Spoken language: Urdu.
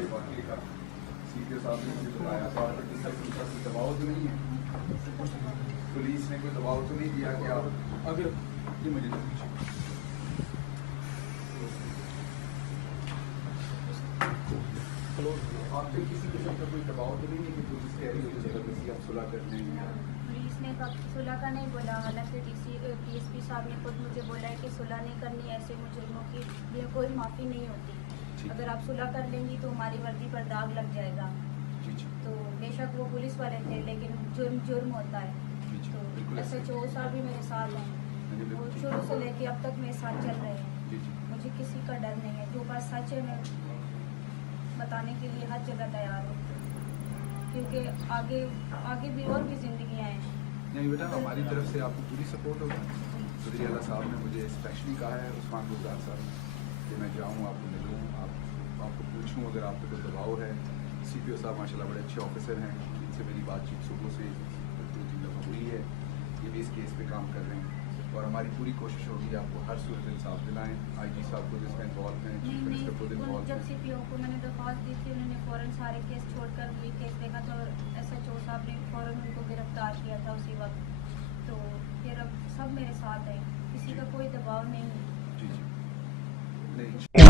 ہمارے واقعے کا سی پی او صاحب نے مجھے بتایا تھا کہ اس کا کوئی دباؤ تو نہیں ہے, پولیس نے کوئی دباؤ تو نہیں دیا کہ آپ اگر یہ مجھے آپ پہ کسی قسم کا کوئی دباؤ تو نہیں ہے کہ پولیس کہہ رہی ہے زبردستی آپ صلح کر لیں یا پولیس نے صلح کا نہیں بولا, حالانکہ پی ایس پی صاحب نے خود مجھے بولا ہے کہ صلح نہیں کرنی, ایسے مجرموں کی لیے کوئی معافی نہیں ہوتی, اگر آپ صلح کر لیں گی تو ہماری وردی پر داغ لگ جائے گا. تو بے شک وہ پولیس والے تھے لیکن جرم ہوتا ہے. تو ایس ایچ او صاحب بھی میرے ساتھ ہیں, وہ شروع سے لے کے اب تک میرے ساتھ چل رہے ہیں. مجھے کسی کا ڈر نہیں ہے, جو بات سچ ہے میں بتانے کے لیے ہر جگہ تیار ہوں, کیونکہ آگے بھی اور بھی زندگیاں ہیں. نہیں بیٹا, ہماری طرف سے آپ کو پوری سپورٹ ہوگی. وزیر اعلیٰ صاحب نے مجھے اسپیشلی کہا ہے عثمان گلزار صاحب کہ میں جاؤں, آپ کو ملوں, آپ کو پوچھوں اگر آپ پہ کوئی دباؤ ہے. سی پی او صاحب ماشاء اللہ بڑے اچھے آفیسر ہیں, ان سے میری بات چیت صبح سے 2-3 دفعہ ہوئی ہے, یہ بھی اس کیس پہ کام کر رہے ہیں, اور ہماری پوری کوشش ہوگی آپ کو ہر صورت انصاف دلائیں. آئی جی صاحب خود اس میں انوالو ہیں, چیف منسٹر خود انوالو جب ہیں. سی پی او کو میں نے درخواست دی تھی, انہوں نے فوراً سارے کیس چھوڑ کر یہ کیس دیکھا تو ایس ایچ او صاحب نے فوراً ان کو گرفتار کیا تھا اسی وقت. تو پھر اب سب میرے ساتھ ہیں, کسی کا کوئی دباؤ نہیں ہے. جی نہیں